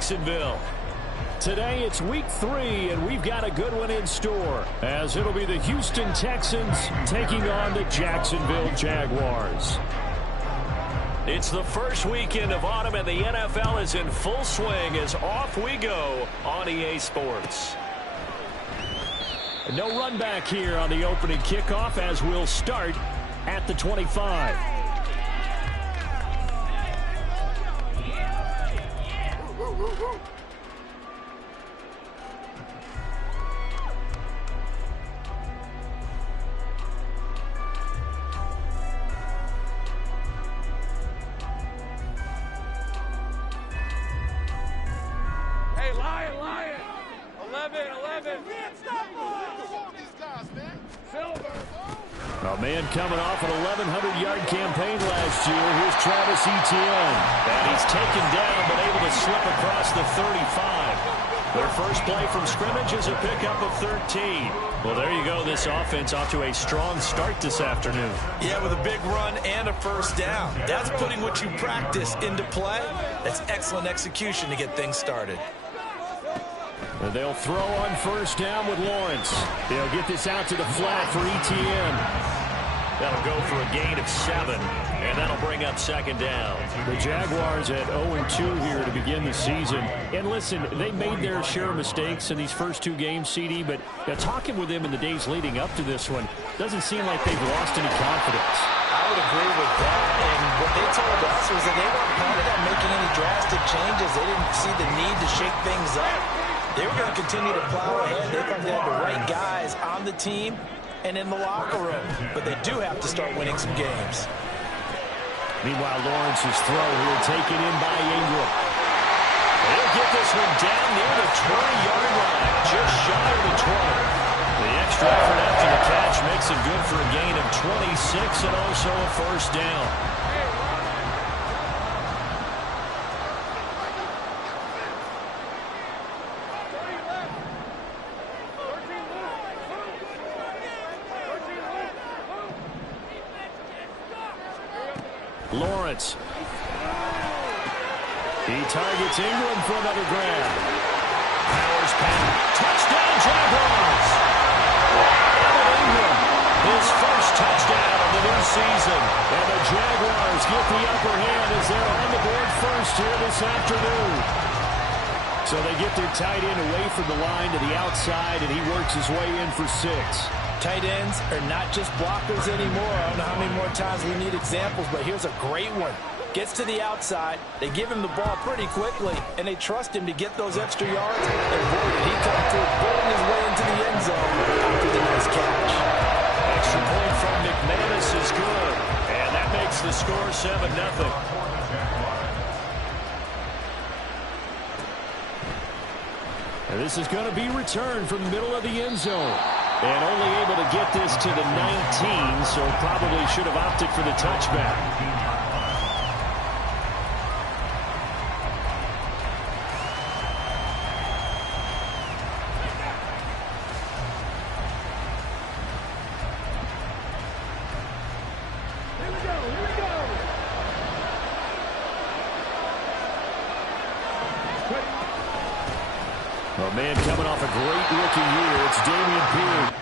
Jacksonville. Today it's week 3, and we've got a good one in store, as it'll be the Houston Texans taking on the Jacksonville Jaguars. It's the first weekend of autumn, and the NFL is in full swing as off we go on EA Sports. No run back here on the opening kickoff, as we'll start at the 25. Hey, Lion. 11. A man coming off an 1,100-yard campaign last year. Here's Travis Etienne. And he's taken down, but able to slip across the 35. Their first play from scrimmage is a pickup of 13. Well, there you go. This offense off to a strong start this afternoon. Yeah, with a big run and a first down. That's putting what you practice into play. That's excellent execution to get things started. And they'll throw on first down with Lawrence. They'll get this out to the flat for Etienne. That'll go for a gain of 7, and that'll bring up second down. The Jaguars at 0-2 here to begin the season. And listen, they made their share of mistakes in these first 2 games, CD, but talking with them in the days leading up to this one, doesn't seem like they've lost any confidence. I would agree with that, and what they told us was that they weren't planning on making any drastic changes. They didn't see the need to shake things up. They were going to continue to plow ahead. They thought they had the right guys on the team and in the locker room. But they do have to start winning some games. Meanwhile, Lawrence's throw here taken in by Ingram. He'll get this one down near the 20-yard line, just shy of the 20. The extra effort after the catch makes it good for a gain of 26 and also a first down. Lawrence. He targets Ingram for another grab. Powers pass. Touchdown, Jaguars! Evan Ingram, his first touchdown of the new season. And the Jaguars get the upper hand as they're on the board first here this afternoon. So they get their tight end away from the line to the outside, and he works his way in for 6. Tight ends are not just blockers anymore. I don't know how many more times we need examples, but here's a great one. Gets to the outside, they give him the ball pretty quickly, and they trust him to get those extra yards. And boy, did he come through, bulling his way into the end zone after the nice catch. Extra point from McManus is good, and that makes the score 7-0. And this is going to be returned from the middle of the end zone. And only able to get this to the 19, so probably should have opted for the touchback. A man coming off a great rookie year, it's Dameon Pierce.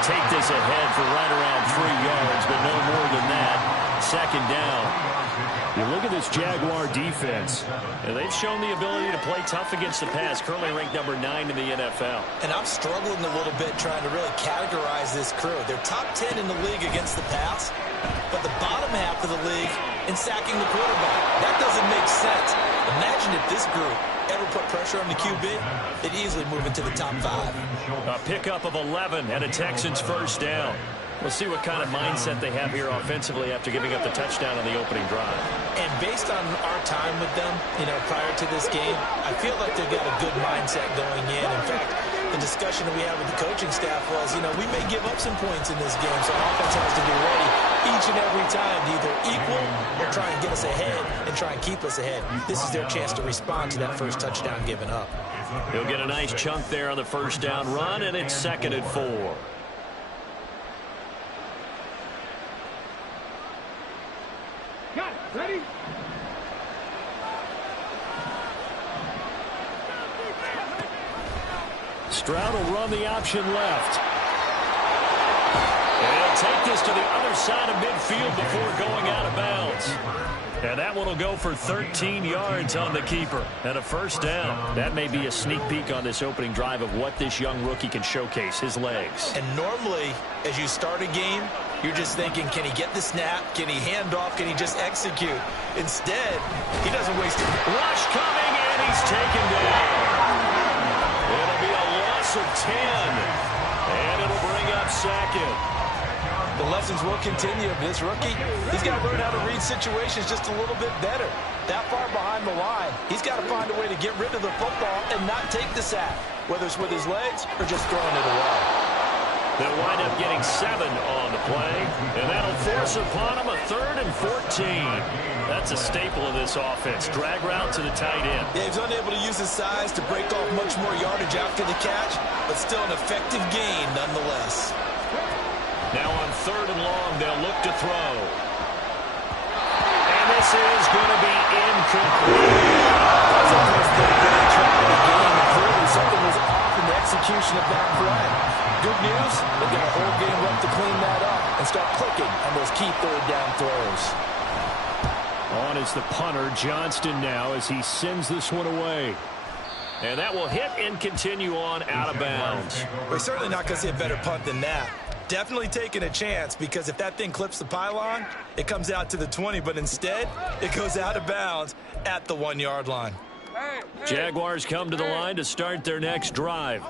Take this ahead for right around 3 yards, but no more than that. Second down. You look at this Jaguar defense, and they've shown the ability to play tough against the pass, currently ranked number 9 in the NFL. And I'm struggling a little bit trying to really categorize this crew. They're top 10 in the league against the pass, but the bottom half of the league in sacking the quarterback. That doesn't make sense. Imagine if this group ever put pressure on the QB, they'd easily move into the top 5. A pickup of 11 and a Texans first down. We'll see what kind of mindset they have here offensively after giving up the touchdown on the opening drive. And based on our time with them, prior to this game, I feel like they've got a good mindset going in. In fact, the discussion that we had with the coaching staff was, we may give up some points in this game, so offense has to be ready each and every time to either equal or try and get us ahead and try and keep us ahead. This is their chance to respond to that first touchdown given up. He'll get a nice chunk there on the first down run, and it's 2nd and 4. Got it. Ready? Stroud will run the option left. And he'll take this to the other side of midfield before going out of bounds. And that one will go for 13 yards on the keeper and a first down. That may be a sneak peek on this opening drive of what this young rookie can showcase, his legs. And normally, as you start a game, you're just thinking, can he get the snap? Can he hand off? Can he just execute? Instead, he doesn't waste it. Rush coming, and he's taken down. It'll be a loss of 10, and it'll bring up 2nd. The lessons will continue. This rookie, he's got to learn how to read situations just a little bit better. That far behind the line, he's got to find a way to get rid of the football and not take the sack, whether it's with his legs or just throwing it away. They'll wind up getting 7 on the play, and that'll force upon him a 3rd and 14. That's a staple of this offense. Drag route to the tight end. Yeah, he's unable to use his size to break off much more yardage after the catch, but still an effective gain nonetheless. Now on 3rd and long, they'll look to throw. And this is going to be incomplete. That's a first try of the game, and clearly something was off in the execution of that play. Good news, they've got a whole game left to clean that up and start clicking on those key 3rd down throws. On is the punter, Johnston, now as he sends this one away. And that will hit and continue on out of bounds. We're certainly not going to see a better punt than that. Definitely taking a chance, because if that thing clips the pylon, it comes out to the 20, but instead, it goes out of bounds at the 1-yard line. Jaguars come to the line to start their next drive.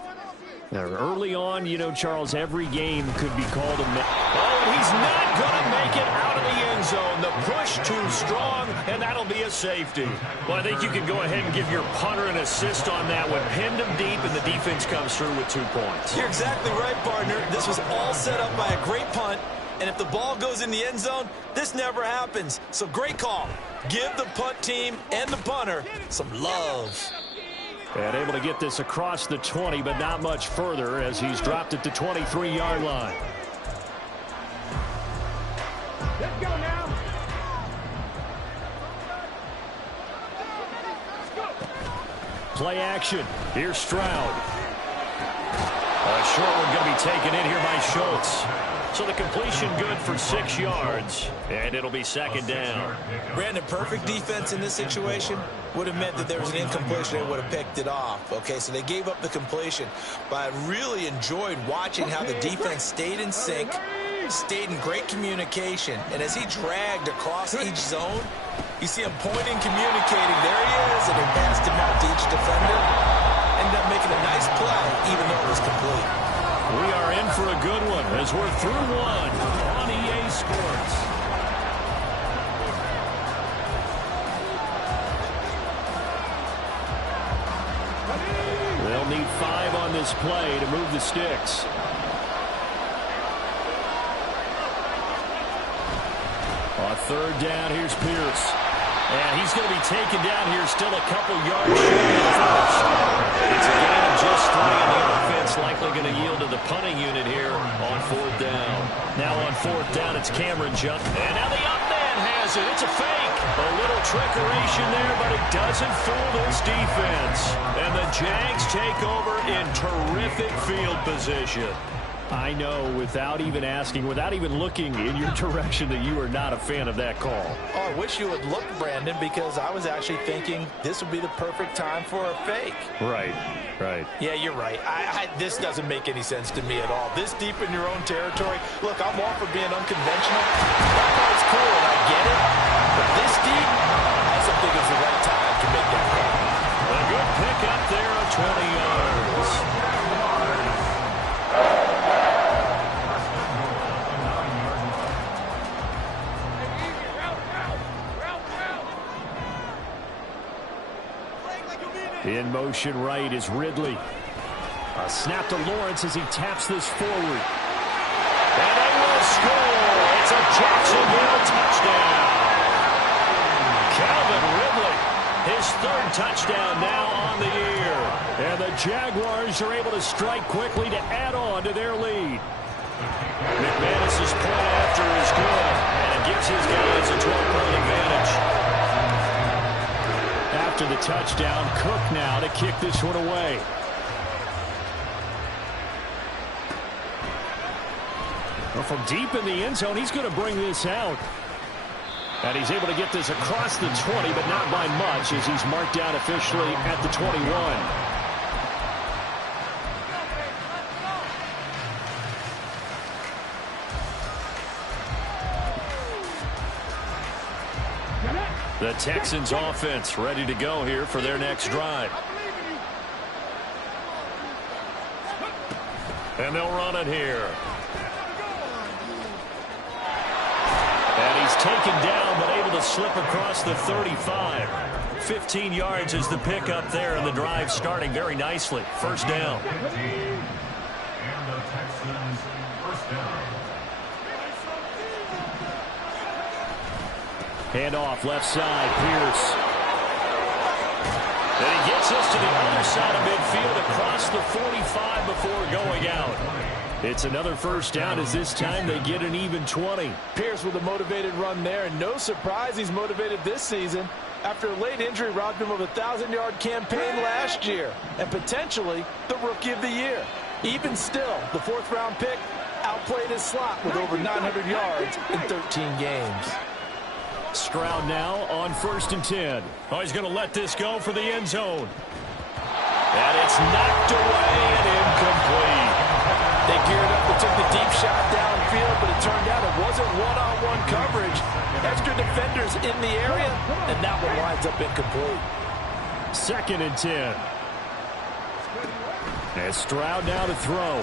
Now, early on, Charles, every game could be called a mess. Oh, he's not going to make it out of the end zone. The push too strong, and that'll be a safety. Well, I think you can go ahead and give your punter an assist on that one. Pinned him deep, and the defense comes through with 2 points. You're exactly right, partner. This was all set up by a great punt, and if the ball goes in the end zone, this never happens. So great call. Give the punt team and the punter some love. And able to get this across the 20, but not much further as he's dropped at the 23-yard line. Let's go now. Play action. Here's Stroud. A short one going to be taken in here by Schultz. So the completion good for 6 yards, and it'll be 2nd down. Brandon, perfect defense in this situation would have meant that there was an incompletion. They would have picked it off. Okay, so they gave up the completion. But I really enjoyed watching how the defense stayed in sync, stayed in great communication. And as he dragged across each zone, you see him pointing, communicating. There he is, and he passed him out to each defender. Ended up making a nice play, even though it was complete. We are in for a good one as we're through 1 on EA Sports. They'll need 5 on this play to move the sticks. On 3rd down, here's Pierce. And he's going to be taken down here, still a couple yards short of the first. It's a gain of just 3, and the offense likely going to yield to the punting unit here on 4th down. Now on 4th down, it's Cameron Judd. And now the up man has it. It's a fake. A little trickeration there, but it doesn't fool this defense. And the Jags take over in terrific field position. I know, without even asking, without even looking in your direction, that you are not a fan of that call. Oh, I wish you would look, Brandon, because I was actually thinking this would be the perfect time for a fake. Right. Yeah, you're right. This doesn't make any sense to me at all. This deep in your own territory. Look, I'm all for being unconventional. That part's cool, and I get it. But this deep, I just don't think it's the right time to make that call. A good pick up there of 20 yards. In motion right is Ridley. A snap to Lawrence as he taps this forward. And they will score. It's a Jacksonville touchdown. Calvin Ridley, his third touchdown now on the year. And the Jaguars are able to strike quickly to add on to their lead. McManus's point after is good, and it gives his guys a 12-point advantage. After the touchdown, Cook now to kick this one away. Well, from deep in the end zone, he's going to bring this out. And he's able to get this across the 20, but not by much, as he's marked down officially at the 21. The Texans offense ready to go here for their next drive. And they'll run it here. And he's taken down, but able to slip across the 35. 15 yards is the pickup there, and the drive starting very nicely. First down. And the Texans first down. Hand off left side, Pierce. And he gets us to the other side of midfield across the 45 before going out. It's another first down as this time they get an even 20. Pierce with a motivated run there, and no surprise he's motivated this season after a late injury robbed him of a 1,000-yard campaign last year and potentially the Rookie of the Year. Even still, the fourth-round pick outplayed his slot with over 900 yards in 13 games. Stroud now on 1st and 10. Oh, he's going to let this go for the end zone. And it's knocked away and incomplete. They geared up and took the deep shot downfield, but it turned out it wasn't one-on-one coverage. Extra defenders in the area, and that one winds up incomplete. 2nd and 10. And Stroud now to throw.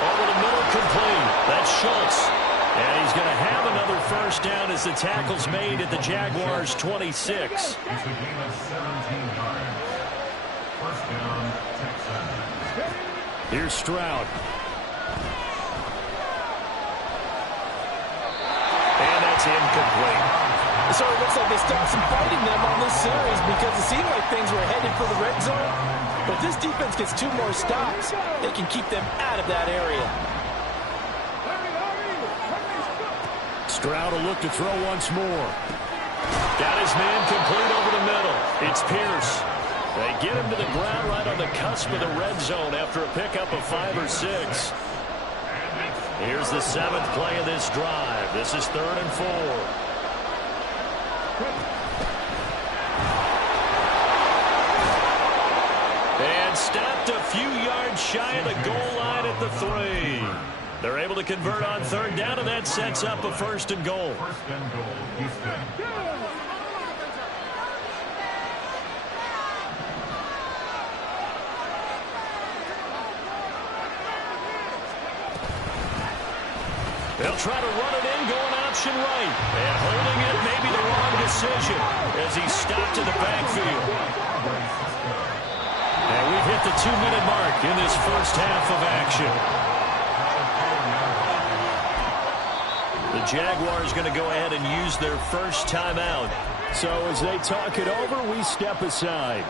Over the middle, complete. That's Schultz. And he's going to have another first down as the tackle's made at the Jaguars' 26. It's a gain of 17 yards. First down, Texans. Here's Stroud. And that's incomplete. So it looks like they stopped some fighting them on this series because it seemed like things were headed for the red zone. But this defense gets 2 more stops. They can keep them out of that area. Stroud will look to throw once more. Got his man complete over the middle. It's Pierce. They get him to the ground right on the cusp of the red zone after a pickup of 5 or 6. Here's the 7th play of this drive. This is 3rd and 4. And stopped a few yards shy of the goal line at the 3. They're able to convert on 3rd down, and that sets up a 1st and goal. First and goal, Houston. They'll try to run it in, going option right. And holding it may be the wrong decision as he stopped in the backfield. And we've hit the 2-minute mark in this first half of action. The Jaguars going to go ahead and use their first timeout. So as they talk it over, we step aside.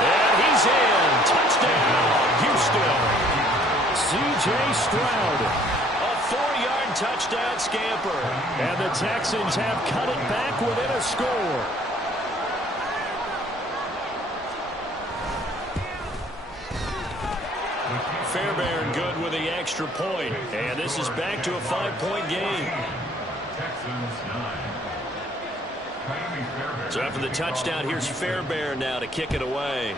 And he's in. Touchdown, Houston. C.J. Stroud. Touchdown scamper. And the Texans have cut it back within a score. Fairbairn good with the extra point. And this is back to a 5-point game. Texans 9. So after the touchdown, here's Fairbairn now to kick it away.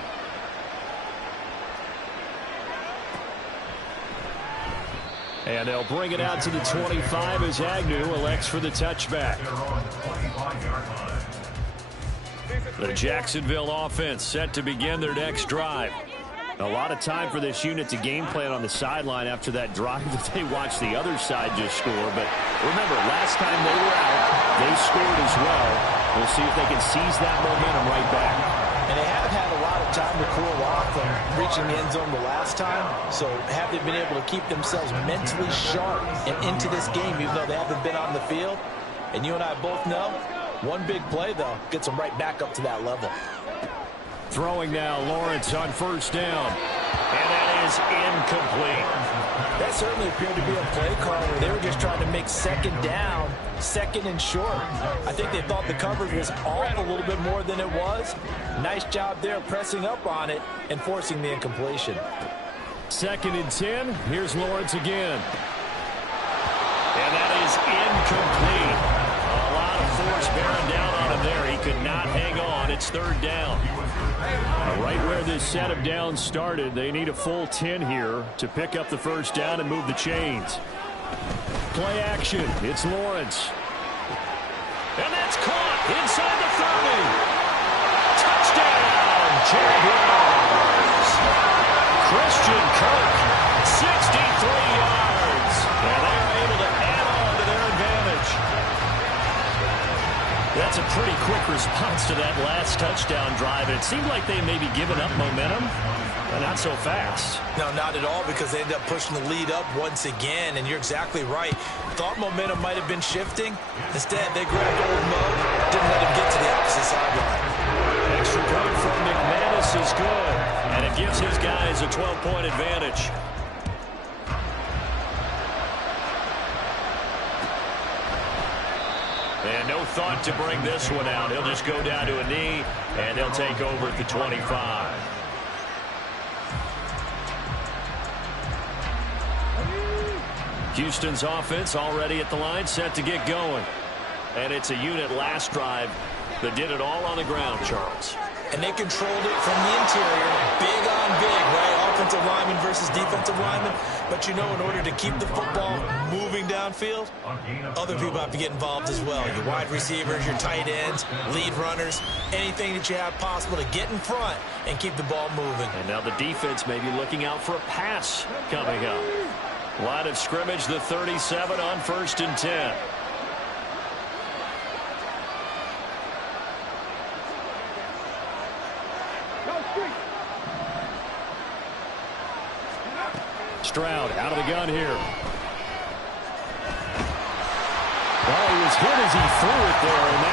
And they'll bring it out to the 25 as Agnew elects for the touchback. The Jacksonville offense set to begin their next drive. A lot of time for this unit to game plan on the sideline after that drive that they watched the other side just score. But remember, last time they were out, they scored as well. We'll see if they can seize that momentum right back. And they have had a lot of time to cool off from reaching the end zone the last time. So have they been able to keep themselves mentally sharp and into this game, even though they haven't been on the field? And you and I both know, one big play, though, gets them right back up to that level. Throwing now, Lawrence on first down. And that is incomplete. That certainly appeared to be a play call where they were just trying to make second down, second and short. I think they thought the coverage was off a little bit more than it was. Nice job there pressing up on it and forcing the incompletion. 2nd and 10. Here's Lawrence again. And that is incomplete. A lot of force bearing down on him there. He could not hang on. It's 3rd down. Right where this set of downs started, they need a full 10 here to pick up the first down and move the chains. Play action. It's Lawrence. And that's caught inside the 30. Touchdown, Jaguars. Christian Kirk, 63 yards. And they are able to add on to their advantage. That's a pretty quick response to that last touchdown drive. And it seemed like they may be giving up momentum, but not so fast. No, not at all, because they ended up pushing the lead up once again. And you're exactly right. Thought momentum might have been shifting. Instead, they grabbed Old Mo, didn't let him get to the opposite sideline. Extra point from McManus is good, and it gives his guys a 12-point advantage. And no thought to bring this one out. He'll just go down to a knee, and he'll take over at the 25. Houston's offense already at the line, set to get going. And it's a unit last drive that did it all on the ground, Charles. And they controlled it from the interior, big on big, right? Offensive lineman versus defensive lineman. But you know, in order to keep the football moving downfield, other people have to get involved as well. Your wide receivers, your tight ends, lead runners, anything that you have possible to get in front and keep the ball moving. And now the defense may be looking out for a pass coming up. Line of scrimmage, the 37 on 1st and 10. Stroud out of the gun here. Well, he was hit as he threw it there, and that